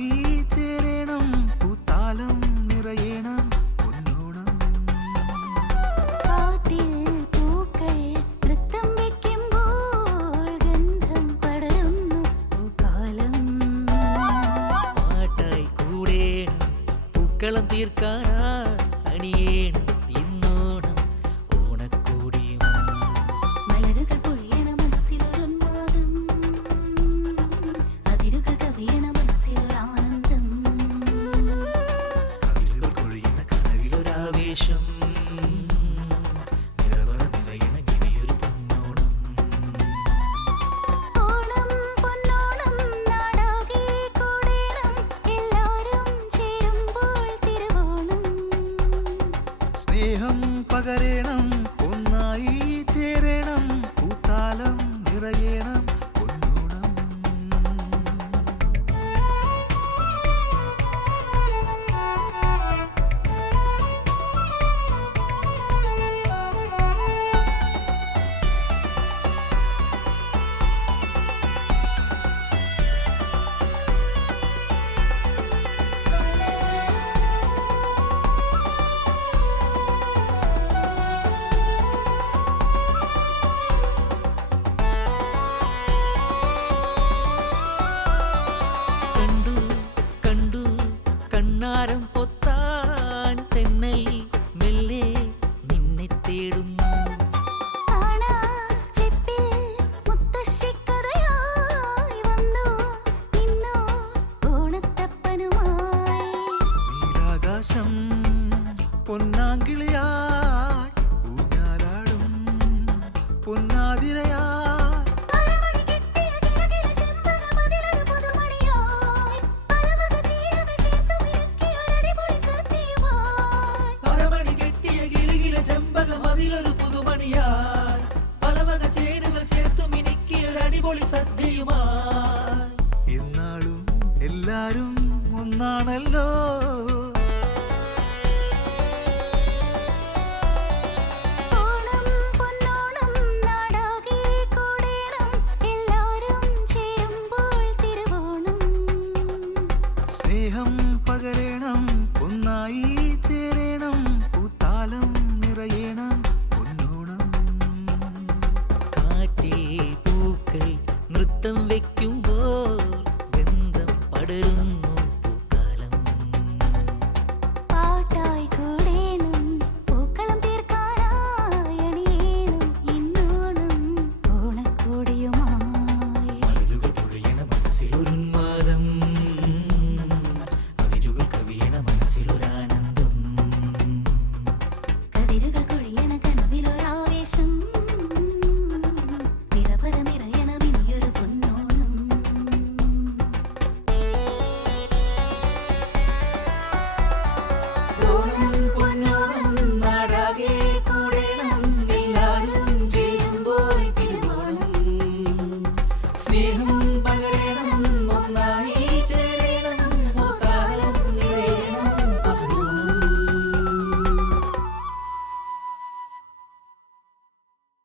ഒന്നായി ചേരണം പൂത്താലം നിറയണം പൊന്നോണം കാറ്റിൽ പൂക്കൾ നൃത്തം വെക്കുമ്പോൾ ഗന്ധം പടരുന്നു പൂക്കാലം പാട്ടായി കൂടേണം പൂക്കളം തീർക്കാനാ അണിയേണം ഇന്നോണം ഓണക്കോടിയും മലരുകൾ പൊഴിയണം മനസ്സിലൊരുന്മാദം അതിരുകൾ കവിയണം മനസ്സിലൊരാനന്ദം കതിരുകൾ കൊഴിയുന്ന കനവിലൊരാവേശം നിറവറ നിറയണ ഇനിയൊരു പൊന്നോണം ഓണം പൊന്നോണം നാടാകെ കൂടേണം എല്ലാരും ചേരുമ്പോൾ തിരുവോണം സ്നേഹം പകരേണം ഒന്നായി ചേരണം പൂത്താലം നിറയണം പൊന്നോണം കണ്ടു കണ്ടു കണ്ണാരം പൊത്താൻ തെന്നൽ മെല്ലെ നിന്നെ തേടുന്നു കാണാ ചെപ്പിൽ മുത്തശ്ശിക്കഥയായി വന്നു നിന്നു ഓണത്തപ്പനുമായി നീലാകാശം പൊന്നാങ്കിളിയായി ഊഞ്ഞാലാടും പൊന്നാതിരയായി അരമണി കെട്ടിയ കിഴകില ചെമ്പകമതിലൊരു പുതുമണിയായി പലവക ചീരകൾ ചേർത്തു മിനുക്കിയൊരടിപൊളി സദ്യയുമായി അരമണി കെട്ടിയ കിലുകില ചെമ്പകം അതിലൊരു പുതുമണിയായി പലവക ചേരുകൾ ചേർത്തു മിനുക്കിയൊരടിപൊളി സദ്യയുമായി എന്നാളും എല്ലാരും ഒന്നാണല്ലോ ഓണം പൊന്നോണം നാടാകെ കൂടേണം എല്ലാരും ചേരുമ്പോൾ തിരുവോണം സ്നേഹം പകരേണം ഒന്നായി ചേരണം പൂത്താലം നിറയണം പൊന്നോണം കാറ്റിൽ പൂക്കൾ നൃത്തം വെക്കുമ്പോൾ ഗന്ധം പടരുന്നു